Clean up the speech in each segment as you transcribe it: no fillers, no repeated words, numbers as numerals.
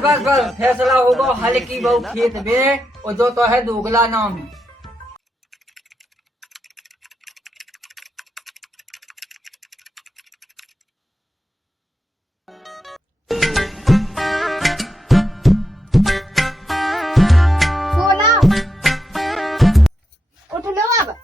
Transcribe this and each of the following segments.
बस बस फैसला होगा हल की बहु खेत में और जो तो है दोगला नाम है। सोना उठ लो अब।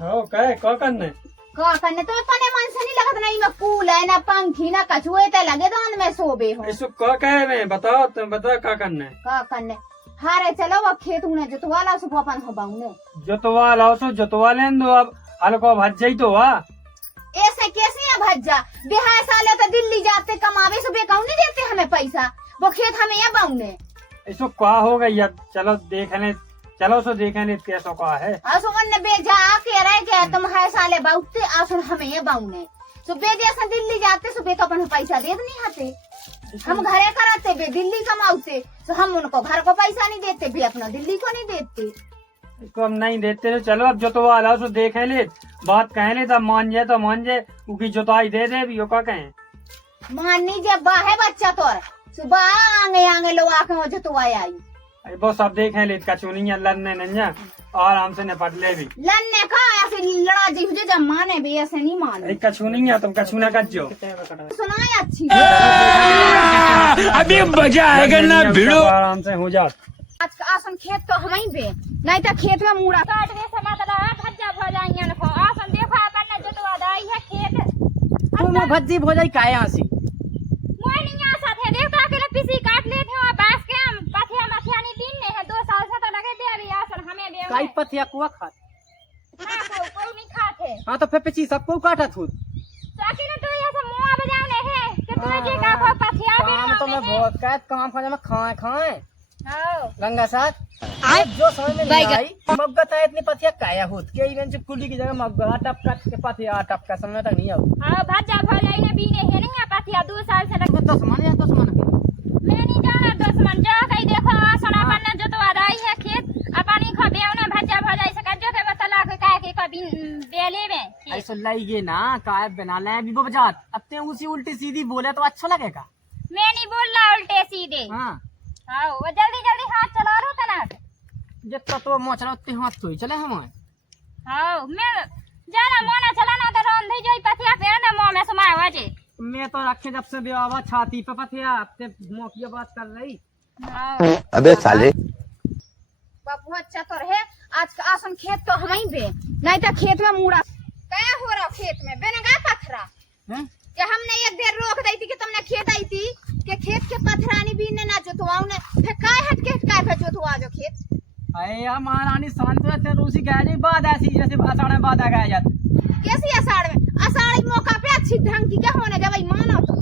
हाँ क्या करना है? का करने तो अपने मन से नहीं लगत, नहीं मैं कूल है ना पंखी ना कछुए ते लगे तो मैं सोबे हूँ। इसको क्या कहे मैं बताओ, तुम बताओ क्या करना है? का करने हारे चलो अब खेत उन्हें जोतवाला सुबह अपन हो बाउने जोतवा लाओ तो जोतवा लें दो, अब हल्को भज जाई तो वाह। ऐसे कैसे है भज्जा बिहार साले तो दिल्ली जाते कमावे सुबह कहूँ नहीं देते हमें पैसा, वो खेत हमें ये बाउने। इसको क्या हो गई यार, चलो देख ले, चलो सो देखें ले कैसो का है। आसुमन ने बेजा के रहे के तुम है साले बाउते आसुन हमें ये बाउने सुबह जैसा दिल्ली जाते सुबह तो अपन पैसा दे नहीं आते, हम घरे कराते बे दिल्ली कमाते तो हम उनको घर को पैसा नहीं देते बे अपना दिल्ली को नहीं देते। इसको हम नहीं देते तो चलो अब जोतवा लाओ सो देखें ले, बात कहें ले, तब मान जाए तो मान जाए, क्योंकि जोताई दे दे भी का कहें। माननी जब बा है बच्चा तोर सुबह आगे आगे लोग आके वो जोतवाए आई वो सब देखें ले, कचुनिया लड़ने नंजा आराम से निपट ले भी। लन्ने का ऐसे लड़ा जी हुए जब माने भी ऐसे नहीं माने कछुनिया तुम कछुना कचो सुनाए अच्छी अभी मजा आएगा ना भिड़ो। आराम से हो जात। आज का आसन खेत तो हमें बे नहीं तो खेत में मुड़ा काट दे से मतलब भज्जा भजाइयन को आसन देखो अपन जोतवा दाई है खेत तुम भज्जी भोजाई काहे हंसी मोहनिया साथे देखता के पिसी काट लेते हो बास के हम पथिया मथियानी दिन ने है 2 साल से तो लगे दे अभी आसन हमें दे काई पथिया कुआ खात। हां को नहीं खाते हाँ तो फिर पिछी सबको काटा थू। साकी ने तो ऐसे मुंह बजाने है कि तू जे का को पथिया भी काम तो मैं बहुत कहत काम खाने में खाए खाए हां गंगा साथ आज जो समझ में नहीं आई मग्गा था इतनी पथिया काया होत के इवन से कुली की जगह मग्गा टपका के पथिया टपका समझ तक नहीं आऊ। हां भज्जा भजाई ने भी ने है नहीं पथिया 2 साल से लगे दुश्मन है दुश्मन मैं नहीं जाना दुश्मन जो कहीं देखो आसन अपन जोतवा दाई है खेत अपनी खो बेवने भज्जा भजाई से कजो के बतला के काहे के कभी बेले में ऐसा लाइगे ना काय बना ले अभी वो बजात अब ते उसी उल्टी सीधी बोले तो अच्छा लगेगा। मैं नहीं बोल रहा उल्टे सीधे हाँ हाँ वो जल्दी जल्दी हाथ चला लो तना जितना तो मोचरा उतने हाथ तो ही चले हम हाँ मैं जाना मोना चलाना तो रोंधी जो पथिया पे ना मुंह में समाया हुआ जी मैं तो रखे जब से बेवा छाती पे पथिया अब ते मौकी बात कर रही। हाँ अबे साले बाबू अच्छा तो रहे आज का आसन खेत तो हमें बे नहीं तो खेत में मुड़ा क्या हो रहा खेत में बेनगा पथरा हैं कि हमने एक देर रोक दी थी कि तुमने खेत आई थी कि खेत के पथरानी भी ने ना जोतवाऊ ने फिर काय हट के काय पे जोतवा जो खेत अरे यार महारानी शांत रहते तो उसी गाय नहीं बात ऐसी जैसे आषाढ़ में बात आ गया जाता कैसी आषाढ़ में आषाढ़ मौका पे अच्छी ढंग की क्या होने जब मानो तो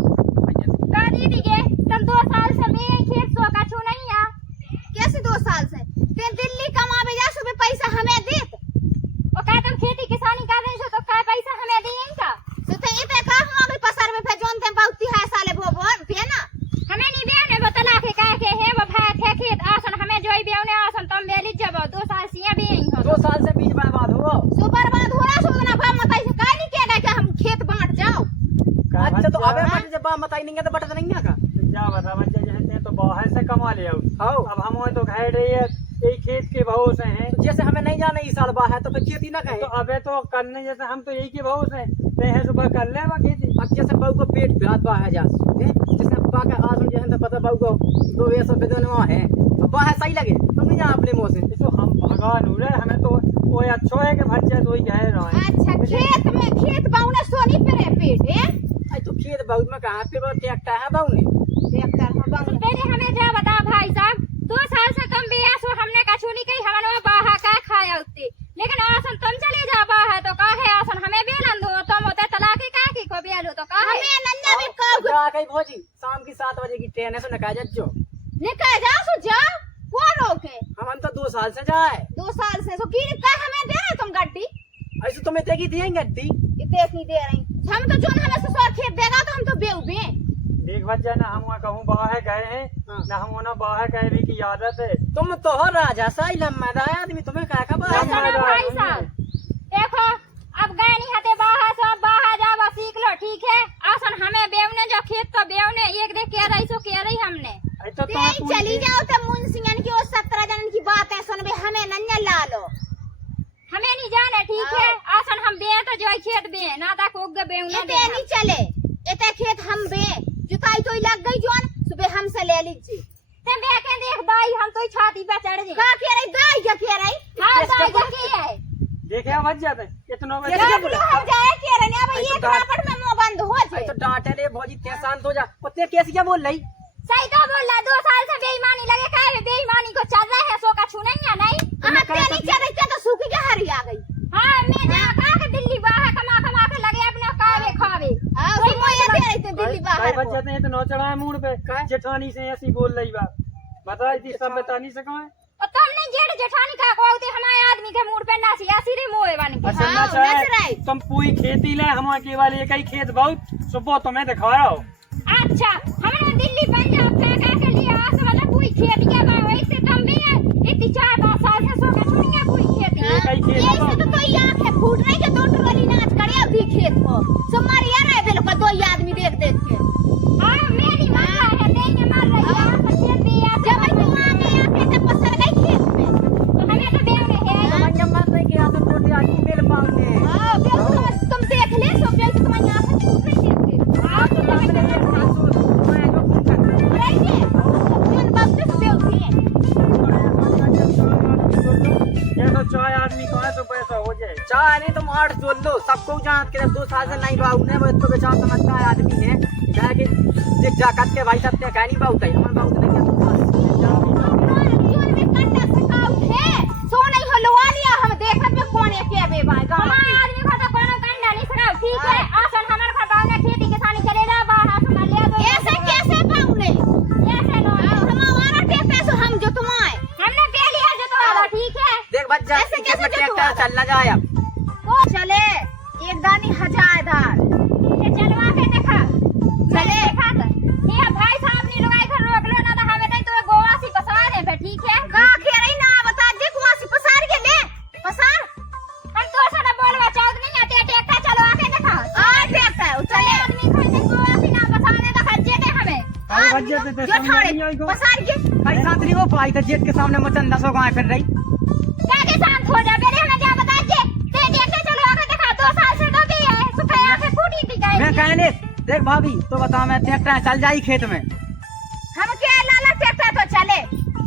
का दीदी के तुम 2 साल से मैं खेत सो का छू नहीं आ कैसे 2 साल से ते दिल्ली कमावे जा सुबह पैसा हमें देत और का तुम खेती किसानी कर रही हो तो का पैसा हमें देंगे का तो ते इते का हम अभी पसर में फिर जोन ते बहुती है साले वो पे ना हमें नहीं बेवने बतला के काहे के है वो भाई थे खेत आसन हमें जोई बेवने आसन तुम बेली जब 2 साल से भी यही हो 2 साल से बीच बर्बाद हुआ। सो बर्बाद हो रहा सो ना बा मताई से काय नहीं कहना कि हम खेत बांट जाओ। अच्छा तो अबे मत जब मताई नहीं है तो बटत नहीं है का क्या बता बच्चे जैसे तो बाहर से कमा ले आओ। हाँ अब हम तो घर रही है यही खेत के भाव से हैं, जैसे हमें नहीं जाना इस साल बाहर तो फिर खेती ना तो कहे अबे तो करने जैसे हम तो यही के भाव से है सुबह कर ले खेती। अब जैसे बहू को पेट बिरात बाहर जा जैसे अब्बा का आसन जैसे पता बहू को 2 ऐसा बेदनवा है अब बाहर सही लगे तुम नहीं जा अपने मुंह से इसको हम भगवान हो रहे हमें तो वो अच्छा है कि भज्जा तो ही कह रहा है। अच्छा खेत बाउने सोनी पे पेट है आई तो खेत बहुत में कहां पे वो ट्रैक्टर है बहू ने ट्रैक्टर में बाउने पहले हमें जा बता भाई साहब 2 साल से कम भी सो हमने कछु नहीं कही हमने बाहा का खाया उतनी लेकिन आसन तुम चले जा बाहा तो का है आसन हमें बेलन दो तुम होते तलाक का की को बेलो तो का है हमें नन्ना भी कहो जा गई भौजी शाम की 7 बजे की ट्रेन है सो निकाल जो निकल जाओ सो जा कौन रोके हम तो 2 साल से जाए 2 साल से सो की का हमें दे रहे तुम गड्डी ऐसे तुम्हें तेगी दिए गड्डी इतने नहीं दे रही हम तो जो हमें ससुर खेत देगा तो हम तो बेउबे देख भज्जा ना हम कहूँ बाहर गए हैं ना हम ना बाहर गए भी की आदत है। तुम तो हो राजा साई लम्मादार आदमी तुम्हें क्या खबर है सुनो भाई साहब देखो अब गए नहीं हते बाहर से बाहर जावा सीख लो ठीक है आसन हमें बेवने जो खेत तो बेवने एक देख के रही सो के रही हमने तो जो खेत बे ना ता को गे बे ना एते नहीं चले, एते खेत हम बे जुताई तो लग गई जोन सुबह हमसे ले लीजिए। ते बे के देख दाई हम तो छाती पे चढ़ जे का कह रही दाई क्या कह रही? हां दाई जा के है देखे बच जाते इतना बच कैसे बोला? हम जाए कह रहे अब ये रापट में मुंह बंद हो जाए। तो डांटे रे भौजी ते शांत हो जा। पत्ते कैसे क्या बोल रही? सही तो बोल रहा 2 साल से बेईमानी लगे काहे बेईमानी को चल रहा है सो का छू नहीं है नहीं हां ते नहीं चल रही तो सूखी के हरी आ गई। हां मैं जा का के दिल्ली बाहर कमा के लगे अपने कावे खावे हां तो मोया दे रही तो दिल्ली बच बाहर जाते हैं तो नौ चढ़ाए मुंह पे जेठानी से ऐसी बोल रही बात बता इतनी सब बता नहीं सका है। और तुमने जेठ जेठानी का कहते हमारे आदमी के मुंह पे नासी ऐसी रे मोए बन के अच्छा हाँ, ना नच चाहे रही। तुम पूरी खेती ले हम केवल एक ही खेत बहुत सुबह तुम्हें दिखाया हो। अच्छा हमने दिल्ली पंजाब फेंका के लिए आस मतलब कोई खेत के बा वैसे तुम भी इतनी 4-5 साल से सो के छुड़िया कोई खेती एक ही खेत ये हो। से तो कोई आंखें फूट रही के दो टोली नाच करे अभी खेत को सुमारी आ रहे बिल्कुल दो आदमी देख के। हां मेरी मां है देंगे मार रही है खेत भी है जब तू आंखें से पसर गई खेत में तो हमें तो बेवने है जब मत नहीं किया तो छोटे आदमी मेरे मांगने। हां बिल्कुल तुम देख ले सो बिल्कुल तुम्हारी आंखें फूट रही खेत में। हां तो मैंने एक सांसू मैं जो फोन कर रही है बिन बात से बेउती है। ये तो चाय आदमी को है तो पैसा हो जाए। चाह नहीं तुम 8 जोड़ लो सबको जान के 2 साल से नहीं बाऊ ने वो तो बेचारा समझता है आदमी है क्या कि देख जाकत के भाई सब ते कहनी बाऊ है हमन बाऊ नहीं क्या जोर में कंडा सकाउ है सो नहीं हो लवा लिया हम देखत में कौन है के बे भाई गांव हमारे आदमी को तो कोनो कंडा नहीं सराव ठीक है आसन हमारे खटाव ने खेती किसानी चले जा बाहर आसन ले दो ऐसे कैसे पाऊंगे ऐसे नो हम हमारा टेपे सो हम जो तुम्हारे हमने पहली हाल जो तो ठीक है देख बच्चा ऐसे कैसे ट्रैक्टर चल ना जाए अब तो चले एक दानी हजार धार ये चलवा के देखा चले देखा तो ये भाई साहब ने लगाई कर रोक लो ना तो हमें नहीं तो गोवा सी पसवा दे पे ठीक है का कह रही ना बता दे कुआसी पसार के ले पसार हम तो सारा बोलवा चाहत नहीं आते ट्रैक्टर चलवा के देखा आ टेपे चले आदमी खरीदे गोवा सी ना पसा दे तो खर्चे दे हमें अरे बच जाते थे जो समझ नहीं आई ठाड़े को। पसार के भाई साथरी वो पाई तो जेठ के सामने मचन 10 गाय फिर रही क्या के शांत हो जा मेरे हमें जा बता के ते ट्रैक्टर चलवा के देखा 2 साल से तो भी है सुखया से फूटी थी मैं गाय कहने देख भाभी तो बता मैं ट्रैक्टर चल जाई खेत में हम के लाला टेपे तो चले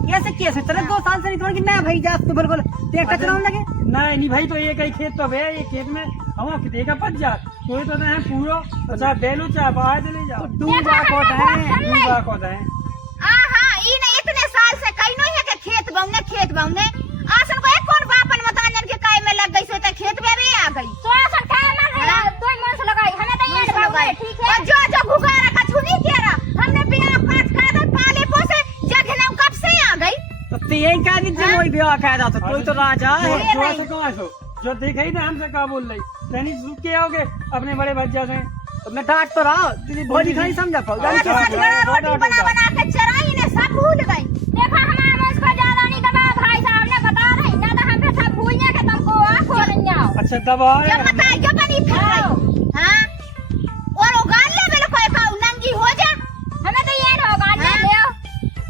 कैसे चले 2 साल से नहीं थोड़ी ना भाई जा तो बिल्कुल ट्रैक्टर चलाने लगे नहीं भाई तो एक ही खेत तो है ये खेत में हम कितने का पच जा कोई तो है पूरा अच्छा बेलू चाहे बाहर चले जाओ डूबा कोट है डूबा को है हां ई नहीं इतने साल से कहीं नहीं है कि खेत बाउने आसन को एक कौन बापन मतानन के काय में लग गई सो त खेत में भी आ गई तो आसन काय मन है दो मन से लगाई हमें तो ये लगाई ठीक है और जो घुगारा का छुनी केरा हमने बिना काट का दे पाले पोसे जगने कब से आ गई तो यही कह दी जब वही ब्याह कह रहा था कोई तो राजा है जो से कहाँ सो जो देखे ही ना हमसे क्या बोल रही तैनी रुक के आओगे अपने बड़े भज्जा से तो मैं डांट तो रहा तेरी बॉडी नहीं समझा पाऊँ रोटी बना के चराई ने सब भूल गई देखा हमारे मुझ को ज्यादा नहीं दबा भाई साहब ने बता रही ना तो हम पे सब भूलने के तुमको आंख हो रही आओ अच्छा दबा क्या पता है क्या बनी फिर रही हां और उगाल ले मेरे को एक नंगी हो जा हमें तो ये ना गाल ले ले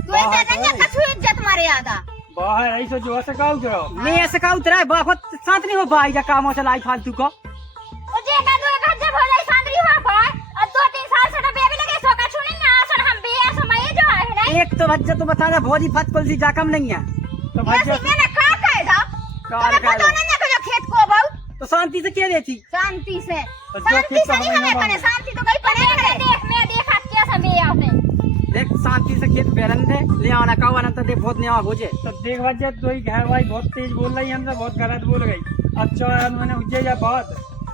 तू इधर नहीं कछु इज्जत मारे आदा बाहर ऐसे जो से काऊ करो नहीं ऐसे का उतरा है बहुत शांत नहीं हो पाई जा कामों चलाई फालतू को ओ जे का दो घर जब हो जाए सांदरी हुआ पाए और 2-3 साल से तो बेबी लगे सो का छुनी ना आसन हम बे समय जो है नहीं एक तो बच्चा तो बता रहा भौजी फत कुल सी जाकम नहीं है तो ऐसे भज्जा मैंने का कहा कार तुम्हें पता नहीं है कि खेत को बहु तो शांति से क्या देती शांति से जो शांति खेत से नहीं हमें हमें ना कने शांति तो गई पड़े मैं देख मैं देखा कैसा बे आपने देख शांति से खेत बेरन दे ले आना का वाला तो दे बहुत नया हो जे तो देख भज्जा तो ही घर भाई बहुत तेज बोल रही हमसे बहुत गलत बोल गई अच्छा मैंने उज्जे या बात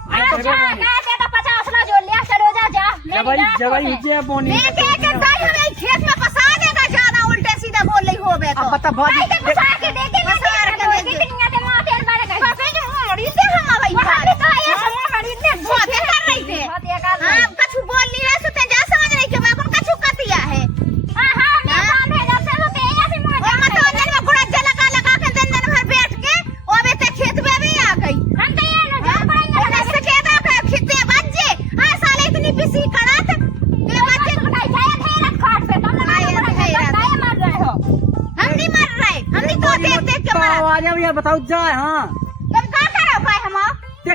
अच्छा कहते तो 50 ला जो लिया चलो जा जब भाई उज्जे बोनी देख के गाय हमें खेत में फंसा देगा ज्यादा उल्टे सीधे बोल रही हो बे तो अब बता भौजी भाई के फंसा के देखे ना फंसा के देखे देखे। कितनी आते मां तेल मारे गए फंसे जो मोड़ी से हम भाई वहां तो ये समूह मरी ने बहुत कर रही थे बहुत ये कर हां कछु बोल ली रहे सुते जा समझ रही के बाकुन कछु कतिया है हां मैं काम है जब से तो ते ऐसे मुंह और मतलब जन में गुड़ा लगा के दिन भर बैठ के और बे ते खेत में भी आ गई हम तो ये ना जा पड़ेंगे और से कहता है खेते बच्चे हां साले इतनी बिसी खड़ात ये बच्चे बताई जाए थे रख खाट पे तुम लगाए मार रहे हो हम नहीं मर रहे हम नहीं तो देख देख के मार आवाज यार बताओ जाए हाँ तुम का करो भाई हम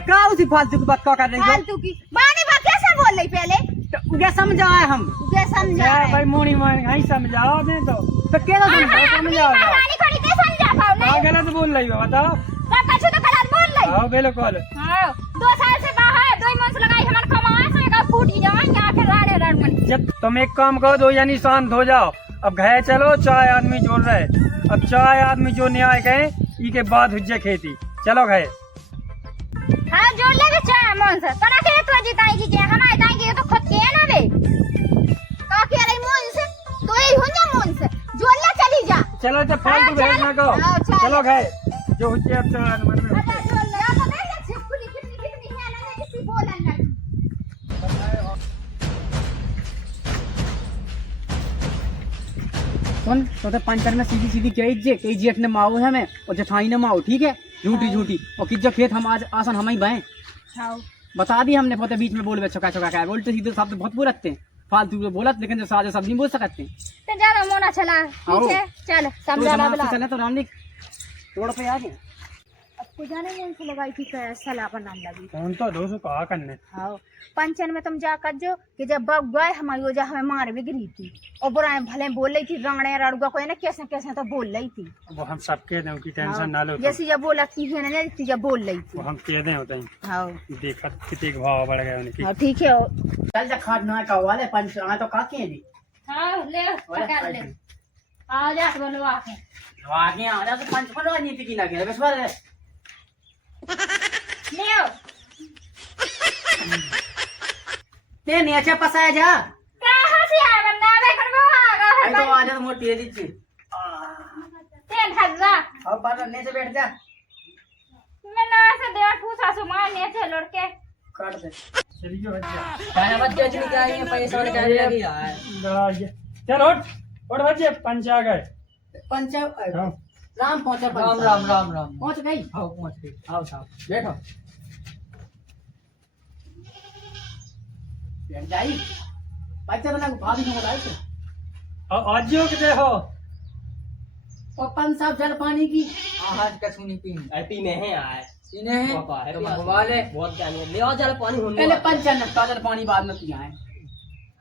का उसी फालतू की बात का कर रही हो? फालतू की बाने बा कैसे बोल रही पहले तो उन्हें समझाए हम। तुझे समझा क्या है भाई मोनी मान आई समझाओ दे तो क्या समझाओ रानी को नहीं समझा पाओ क्या गलत बोल रही हो बताओ। सब कछु तो गलत बोल रही हाँ बिल्कुल। हाँ 2 साल से बाहर 2 मंथ लगाई हमारे कमाए से का फूट ही जाए यहाँ के राड़े रड़मन जब तुम एक काम करो दो यानी शांत हो जाओ। अब घर चलो चाय आदमी जोड़ रहे। अब चाय आदमी जो न्याय कहे ई के बाद हुज्जे खेती चलो घर। हाँ जोड़ ले चाहे मन से तना के तो जिताएगी के हमारे दाएंगे तो खुद के है ना बे का कह रही मन से तो यही हो जा मन से जोड़ ले चली जा चलो जब फालतू भेज ना कहो हाँ, चल। चलो घर जो हुज्जे अब चाय मन में अच्छा जोड़ ले तो नहीं छिपकुली कितनी है ना किसी बोलन लगी सुन तो पंचर में सीधी सीधी कही जेठ ने माओ है हमें और जेठाई ने माओ ठीक है झूठी झूठी और किस खेत हम आज आसन हम ही बहे बता दी हमने पोते बीच में बोल चौका चौका क्या बोलते सीधे शब्द बहुत बोलते हैं फालतू में बोलत लेकिन जो साजे सब नहीं बोल सकते तो ज्यादा मोना चला ठीक है चल समझा बोला चले तो रामनिक तोड़ पे आ गए अब को जाने मन से लगाई थी सलाह बनाने लगी कौन तो दोस्तों कहा करने हाँ पंचन में तुम जा कर जो कि जब बग गए हमारी वजह हमें मार भी गिरी थी और बुरा भले बोल रही थी रंगड़े रड़ुआ को ना कैसे कैसे तो बोल रही थी वो हम सबके दें की टेंशन ना लो जैसे जब बोला की है ना जब बोल रही वो थी हम कह दें होते हैं हाँ देखा कितने भाव बढ़ गए उनकी। हाँ ठीक है चल जा खाद ना का वाले पंच आ तो काके हैं जी हाँ ले पकड़ ले आ जा बनवा के आगे आ जा तो पंच बनवा नीति की ना के बस बार ले आओ ते नीचे पसाया जा कहाँ से आया बंदा देखन वो आगा आई तो आ जा मोटी है जी तेल हल्ला अब पर नीचे बैठ जा मैं ना से दे ठूसा सुमा नीचे लड़के काट दे चलिए बच्चा खाना मत के नहीं क्या ये पैसा वाले जाने लगी यार चल उठ बच्चे पंच आ गए। पंच हाँ। राम पहुंचा राम राम राम राम पहुंच गई आओ पहुंच गई आओ साहब बैठो बैठ जाई बच्चा तो ना भाभी को बुलाई थे और आज जो कितने हो और पंच साहब जल पानी की आज का सुनी पीन पीने हैं आए इन्हें है पापा है तो प्यास मंगवा ले बहुत जाने ले आओ जल पानी होने पहले पंच नक्का जल पानी बाद में पिया है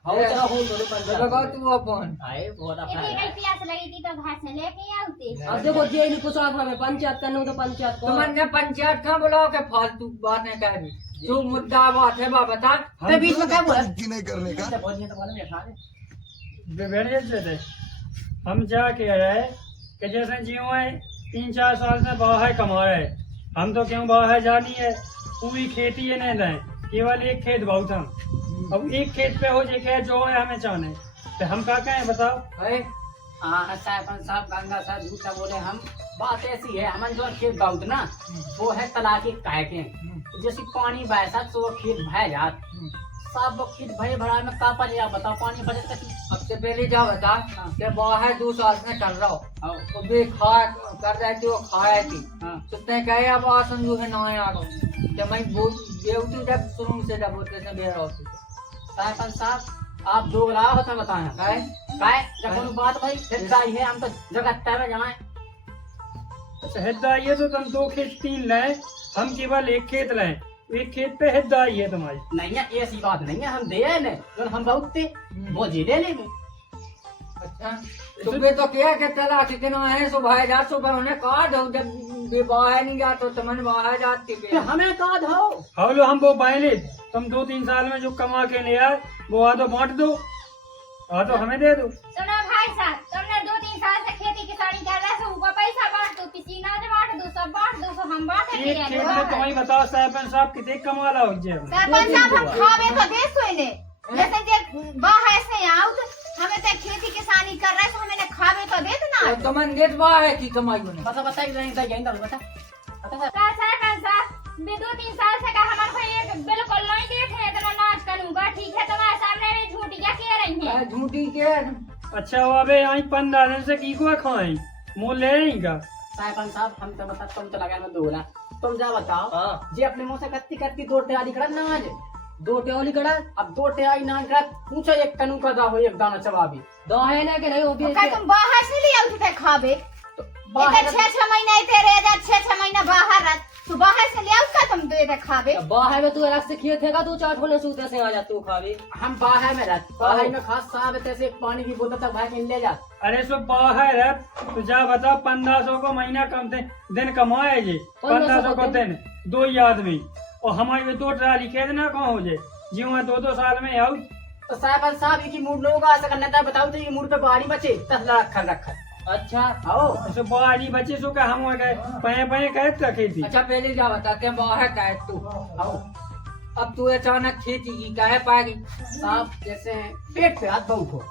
हाउ चला हो तो तो लगा तू अपन आए बहुत अपना इतनी है। कई प्यास लगी थी तो घास से लेके आउते अब देखो जे नहीं पूछा था मैं पंचायत करने तो पंचायत को तुमने पंचायत कहाँ बुलाओ के फालतू बात नहीं कह रही जो मुद्दा बात है बा बता ते बीच में क्या बोला नहीं करने का बहुत ये तो बोले बैठा दे बैठ जाते हम जा के आए कि जैसे जियो है 3-4 साल से बाहर कमा रहे हम तो क्यों बाहर जानी है पूरी खेती है नहीं दें केवल एक खेत बहुत हम अब एक खेत पे हो जे कहे जो है हमें चाहने तो हम क्या कहें बताओ है हाँ साहब गंगा साहब झूठा बोले हम बात ऐसी है हमन जो खेत बहुत ना वो है तलाक के काहे के जैसे पानी बहसा तो वो खेत भय जात सब वो खेत भय भरा में का पर या बताओ पानी बचत कैसे सबसे पहले जा बता कि बाहर 2 साल से कर रहा हो वो भी खा कर रही थी वो खाया थी हाँ तो तय कहे अब आसन जो है ना आ गो जब मैं बेवती जब शुरू से जब होते थे बेर होती साहब आप दो रहा होता बताएं काय जब कोनो बात भाई फिर जाई है हम तो जगह तैर जाए हिद्दा ये तो तुम 2 खेत 3 लाए हम केवल एक खेत लाए एक खेत पे हिद्दा आई है तुम्हारी नहीं है ऐसी बात नहीं है हम दे ने जो हम बहुत थे वो जी ले लेंगे अच्छा तुम्हें तो क्या के तला कितना है सो भाई जा सो पर उन्हें कहा दो जब ये बाहर नहीं जाते तो मन बाहर जाती फिर हमें कहा दो हाँ लो हम वो पाए तुम 2-3 साल में जो कमा के ले आए वो आ तो बांट दो आ तो हमें दे दो सुनो भाई साहब तुमने 2-3 साल से खेती किसानी कर रहे हो ऊपर पैसा बांट दो पसीना से बांट दो सब बांट दो तो हम बांट एक खेत में तुम्हें बताओ सरपंच साहब कितने कमा ला हो जे सरपंच साहब हम खावे तो दे सोइने जैसे जे बाहर से आउत हमें तो खेती किसानी कर रहे तो हमें खावे तो दे ना तो मन गेट बाहर है की कमाई उन्हें बता बता यही तो बता सरपंच साहब 2-3 साल से का हमारे को एक बिल्कुल नहीं देखे इतना नाच करूंगा ठीक है तुम्हारे सामने भी झूठिया कह रही है झूठी के अच्छा वो अबे आई 15 दिन से की को खाई मोल ले आएगा साहब हम तो बता तुम तो लगा में दो ना तुम जा बताओ हाँ जे अपने मुंह से कत्ती कत्ती 2 टेवाली खड़ा ना आज 2 टेवली कड़ा अब 2 टेवाली ना खड़ा पूछो एक कनू का दा हो एक दाना चबाबी 2 है ना कि नहीं वो भी का तुम बाहर से ले आउत थे खावे बाहर 6-6 महीना तेरे जा 6-6 महीना बाहर रह तो बाहर से ले आओ का तुम दे दे खावे बाहर में तू अलग से खेत है तू चाट होने सूते से आ जा तू खावे हम बाहर में रहते, बाहर में खास साहब ऐसे पानी की बोतल तक भाई के ले जा। अरे सो बाहर है तो जा बताओ 1500 को महीना कम दिन कमाए जी, 1500 को दिन 2 ही आदमी, और हमारी में 2 ट्राली कह देना कहाँ हो जाए जी, मैं 2 साल में आऊ। तो साहब एक ही मूड लोगों का ऐसा करना था, बताओ तो ये मूड पे बाहरी बचे 10 लाख रखा। अच्छा आओ सो बाहरी बच्चे सो का हम गए पये कहत रखी थी। अच्छा पहले जा बताते हैं बाहर का है तू। आओ अब तू अचानक खेती की काहे पाएगी? साहब जैसे पेट पे हाथ बहू को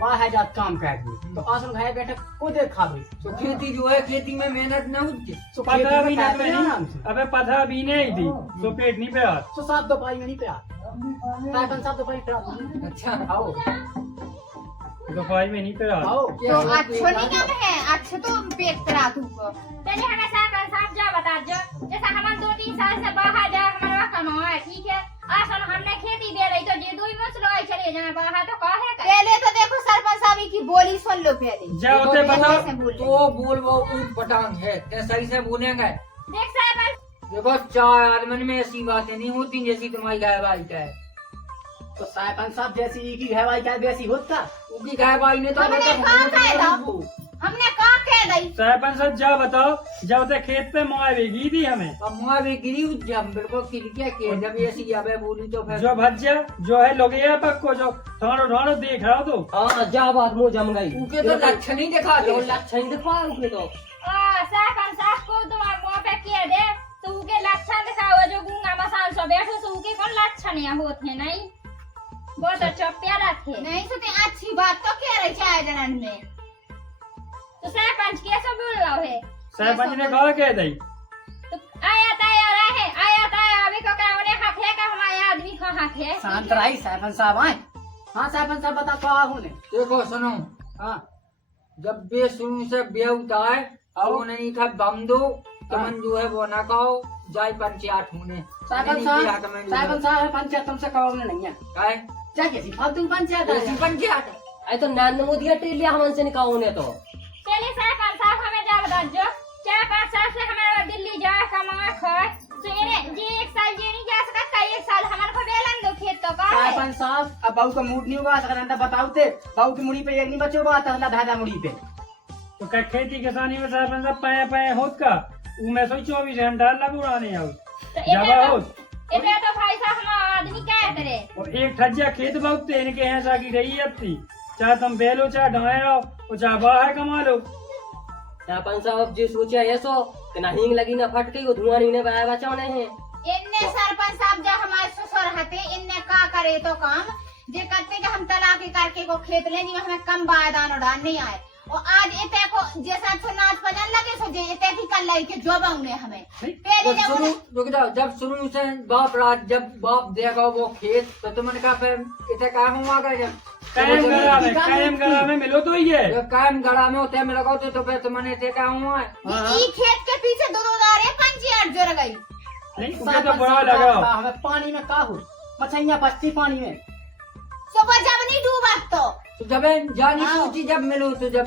बाहर जात काम कर दी तो आसन घर बैठे को दे खावे। तो खेती जो है खेती में मेहनत न होती। तो पता भी खेती में नहीं, नाम से अबे पता भी नहीं थी सो पेट नहीं पे आ। तो साहब दोपहरी में नहीं पे साहब दोपहरी पे आते। अच्छा आओ दोपहर में नहीं पे आ। आओ तो अच्छो नहीं क्या है, अच्छो तो पेट करा दूंगा। चलिए हमें साहब जा बता जो, जैसा हम 2-3 साल से बाहर जा हमारा कमाओ है, ठीक है। आसन हमने खेती दे रही तो जे 2 मसलो चले जाए बाहर तो काहे कर। पहले तो देखो सरपंच साहब की बोली सुन लो पहले। जा उसे बताओ तो बोल वो ऊट पटांग है ते सही से बोलेंगे। देख साहब देखो 4 आदमी में ऐसी बातें नहीं होती जैसी तुम्हारी गाय भाई का है। तो साहब जैसी की घरवाई का वैसी होता। उनकी गाय भाई ने तो हमने कहा कह दी सरपंच साहब जा बताओ, जब उसे खेत पे मुआवजी दी हमें अब मुआ भी गिरी जब बिल्कुल किरकिया के जब ऐसी जावे बोली तो फिर जो भज्जा जो है लोग ये पक्को जो ठाणो ठाणो देख रहा हो तो हाँ जा बात मुँह जम गई उनके तो लक्षण ही दिखा दो। लक्षण दिखा उनके तो साहब को तो आप मुंह पे किए दे तो उनके लक्षण दिखाओ, जो गूंगा मसाल सो बैठो सो उनके कौन लक्षण यहाँ होते हैं नहीं, बहुत अच्छा प्यारा थे। नहीं सुनते अच्छी बात तो कह रही चाय जनन में। तो सरपंच कैसे बोल रहा है? सरपंच ने कहा कह दी तो आया अभी को करावने हक है का हमारे आदमी का हक है। शांत रही सरपंच साहब आए। हाँ सरपंच साहब बता कहा होने। देखो सुनो, हाँ जब बे शुरू से बे होता है वो नहीं खा बम दो तुमन जो है वो ना कहो जाए पंचायत होने। सरपंच साहब पंचायत तुमसे कहोगे नहीं है काय क्या कैसी फालतू पंचायत ऐसी है। पंचायत है। अरे तो नरेंद्र मोदी टेलिया हमसे निकाल उन्हें तो चलिए सरपंच साहब हमें जा बता जो 4-5 साल से हमारा दिल्ली जा कमा खाए तो ये जी 1 साल ये नहीं जा सकता, 1 साल हमारे को बेलन दो खेत तो का है। सरपंच साहब अब बहू का मूड नहीं होगा सकता बताओ ते बहू की मुड़ी पे एक नहीं बचो बात है धाधा मुड़ी पे। तो क्या खेती किसानी में सरपंच साहब पये होत का मैं सोच 24 घंटा लगू रहा आओ तो जावा हो इतने तो भाई साहब हमारा आदमी क्या करे। और एक ठज्जा खेत बहुते इनके यहाँ साकी रही अब थी, चाहे तुम बेलो चाहे ढाए रहो और चाहे बाहर कमा लो। सरपंच साहब जी सोचा ये सो कि ना हींग लगी ना फट गई वो धुआं नहीं बनाया बचाने हैं। इनने सरपंच साहब जब हमारे ससुर हते इनने का करे तो काम जे करते कि हम तलाकी करके को खेत ले जी हमें कम बायदान उड़ान नहीं आए और आज इते को जैसा अच्छो नाच बजान लगे सो जे इते की कर लाई के जो बाउने हमें पहले जब शुरू रुक जाओ, जब शुरू से जब बाप देगा वो खेत तो तुमने कहा फिर इसे क्या हुआ जब कायम गला में मिलो तो ही है जब कायम गड़ा में होते में लगाओ तो फिर तुमने इसे क्या हुआ है। ई खेत के पीछे 2 दारे पंचायत जोड़ गई। नहीं उसे तो बड़ा लगा हमें पानी में का हो मछलियाँ बचती पानी में सुबह जब नहीं डूबा तो जब जानी सोची जब मिलो तो जब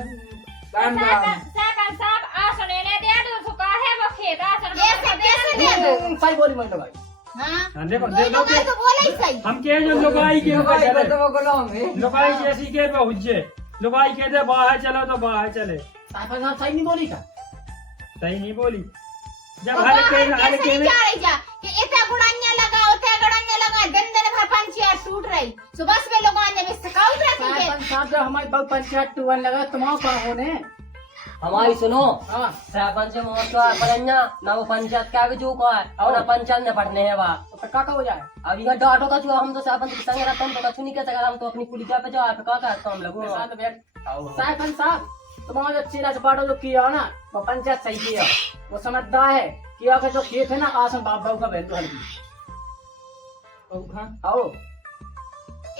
कायम गड़ा में सरपंच साहब आसन ने दे दो तो का है वो खेत आसन कैसे दे दो। सही बोली मैं भाई। हाँ देखो तो लोग तो बोले ही सही। हम कह जो लुगाई के ऊपर चले तो वो गुलाम है। लुगाई जैसी के पे हुज्जे लुगाई कहते बाहर चलो तो बाहर चले, सरपंच साहब सही नहीं बोली का। सही नहीं बोली। जब और हर बाहर के कैसे नहीं जा रही जा कि इतना गुड़ान्या लगा दिन भर पंचायत टूट रही सुबह में लोग आने में सकाउ रहती है। सरपंच साहब जब हमारी बहु पंचायत टूवन लगा तुम्हारा का होने। हमारी सुनो हाँ सरपंच पढ़ना ना वो पंचायत का भी जो का है और ना पंचायत में पढ़ने है वहाँ तो का हो जाए। अब ये डाटो का जो हम तो सरपंच के संग रहते हम तो कछु नहीं कर सकते, हम तो अपनी पुलिया पे जाओ का करता हम लोग साथ बैठ सरपंच साहब तुम्हारा जो चिरा चपाटो जो किया ना वो पंचायत सही किया, वो समझदार है किया का जो खेत है ना आसन बाप बाबू का बहन तो हल्की आओ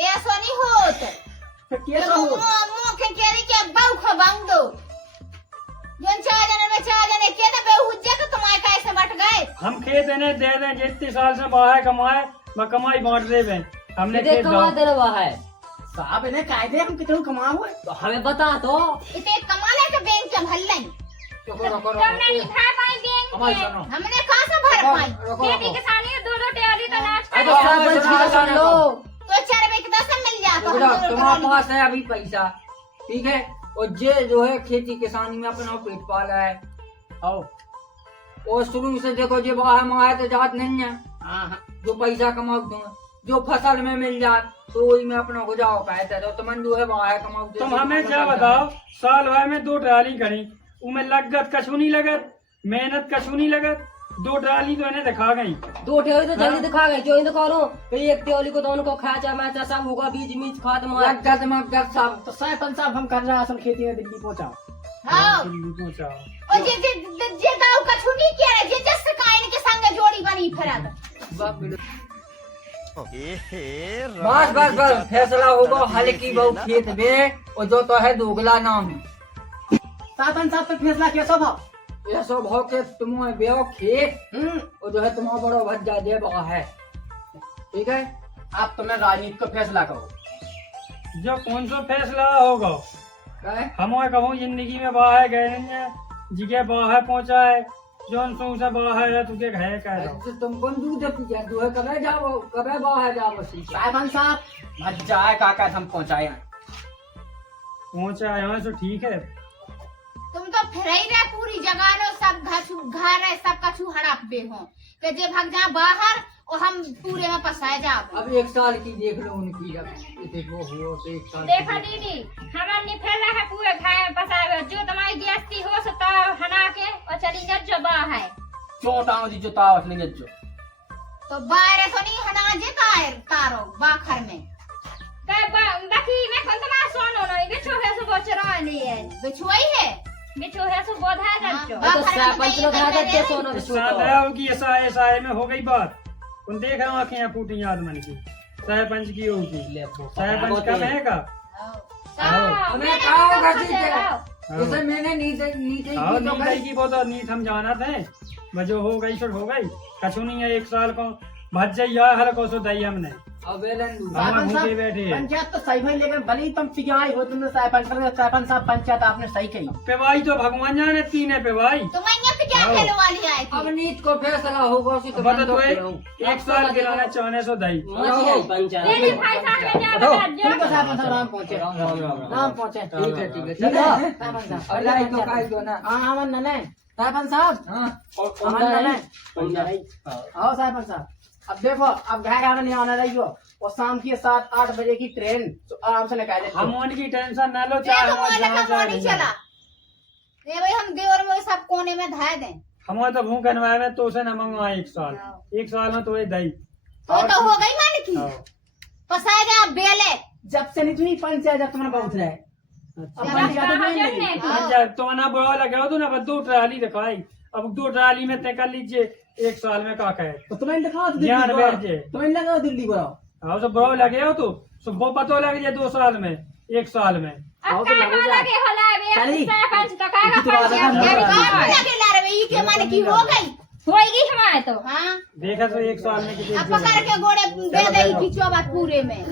ऐसा नहीं होत फिर कैसा हो। मुंह के केरी के बाऊ खबाऊं दो जन 4 जने में 4 जने के ना बेहुज्जे के तुम्हारे कैसे बट गए। हम खेत इन्हें दे दें जितने साल से बाहर कमाए वह कमाई बांट दे दें हमने देख खेत कमा दाव। दे रहा है साहब इन्हें कायदे हम कितने कमा हुए। तो हमें बता दो इते कमाले के बैंक के भल्लन रुको रुको तुमने नहीं रुको खा पाई बैंक हमारी के सुनो हमने कहाँ से भर पाई रुको खेती रुको किसानी में दो टेली तो नाच अरे कर सरपंच की तो सुन लो तो 4 रुपए की 10 मिल जाता रुको, तुम्हारे पास है अभी पैसा, ठीक है, और जे जो है खेती किसानी में अपना पेट पाला है, आओ और शुरू से देखो जे बाहर माहे तो जात नहीं है, हाँ हाँ जो पैसा कमाओ तुम, जो फसल में मिल जात तो वही में अपना गुजारो कहते तो तुम जो है बाहर कमाओ तुम हमें क्या बताओ, साल भर में 2 ट्राली करी, उमें लागत कछु नहीं लगत, मेहनत कछु नहीं लगत, 2 ट्राली तो इन्हें दिखा गई। 2 ठेली तो जल्दी दिखा गए, जो इन करो फिर एक टेली को तो उनको खाचा माचा सब होगा, बीज मीज खाद मार मकदम सब तो सरपंच साहब हम कर रहे हैं असल खेती में दिल्ली पहुंचाओ। हाँ दिल्ली पहुंचाओ। और जे गाँव का छुनी किया है जे जस काइन के संग जोड़ी बनी फिरत बस बस बस फैसला होगा हल्की बहुत खेत में, और जो तो है दोगला नाम सरपंच साहब तो फैसला कैसा था? ये सब हो के तुम्हें बेओ खेत, और जो है तुम्हारा बड़ा भज्जा दे बगा है, ठीक है। आप तुम्हें राजनीति का फैसला करो। जो कौन सा फैसला होगा, काय? हमें कहूँ जिंदगी में बाहर गए नहीं है, जिगे बाहर पहुंचा है, जोन सो से बाहर है तुझे घर का है। तो तुम कौन दूध पीछे जो है कबे जाओ कबे बाहर जाओ सीखा। सरपंच साहब भज्जा है काका हम पहुंचाए हैं। पहुंचा है यहाँ से ठीक है। तुम तो फिर ही रहे पूरी जगह रो सब घर है सब कछु हड़प बे हो के जे भाग जा बाहर और हम पूरे में पसाए जाओ। अब 1 साल की देख लो उनकी, जब देखो हो तो 1 साल देखो दीदी हमार निफेला है पूरे खाए पसाए, जो तुम्हारी गैसती हो सो तो हना के और चली जा जो बा है चोटाओ जी जो ताव नहीं जो तो बाहर तो नहीं हना जे तारो बाखर में बाकी मैं कौन तुम्हारा सोनो नहीं बिछो है सो बचरा लिए बिछुआई है बिछो है सो बोधा है हाँ, जो तो सरपंच लोग भागत के सोना साथ है उनकी ऐसा में हो गई बात। तुम देख रहे हो आंखें फूटी आदमन की, सरपंच की होगी, सरपंच कम है का। हमें कहा होगा ठीक है, जैसे मैंने नीचे नीचे और की तो नीत भाई की वो तो नीत हम जाना थे, जो हो गई सो हो गई, कछु नहीं है। 1 साल को भज जाइए हर को सो दई हमने, अब वेलन हम भूखे बैठे हैं। पंचायत तो सही भाई, लेकिन भले ही तुम पिघाई हो तुमने सरपंच साहब पंचायत आपने सही कही। पे भाई तो भगवान जाने 3 है पे भाई। तो मैं यहाँ पे क्या हाँ। खेलने वाली आई अब थी। नीच को फैसला होगा उसी तो बता तो बंद हो 1 साल के लाने चाहने सो दई। दीदी पंचायत भाई साहब ने जा बता ठीक है जो सरपंच साहब राम पहुंचे राम पहुंचे। ठीक है ठीक है ठीक चलो है सरपंच साहब अरे आई तो काई दो ना। हाँ अमन नने सरपंच साहब हाँ अमन नने आओ सरपंच साहब। अब देखो अब घर आने नहीं आना रही हो, और शाम की 7-8 बजे की ट्रेन तो आराम से निकाल देते हम उनकी टेंशन ना लो, देखो चाहे मोला जहाँ का चाहे नहीं नहीं चला जाए। ये भाई हम देवर में सब कोने में धाए दें हमारे तो भूख बनवाए में तो उसे न मंगवाए 1 साल में तो ये दई। तो हो गई मान की हाँ। पसाए जा बेले जब से नहीं तुम्हें पंचायत जब तुम्हारा बहुत रहे अब पंचायत में नहीं लगी। अच्छा, तो ना बुरा लगा तो ना बस 2 ट्राली दिखाई, अब 2 ट्राली में तय कर लीजिए 1 साल में का कहे। तो तुम्हें दिखाओ ध्यान बैठ जाए। तुम्हें लगाओ दिल्ली को आओ। हाँ तो बुरा लगे हो तो वो पता लग जाए 2 साल में 1 साल में। अब का लगे होला बे चली। सरपंच तो कागा इतनी बात है, पंचायत हम के लगे ला रहे ई के माने की हो गई होएगी हमारे तो हाँ देखा तो 1 साल में कितने अब पकड़ के गोड़े दे दे खिंचवा बात पूरे में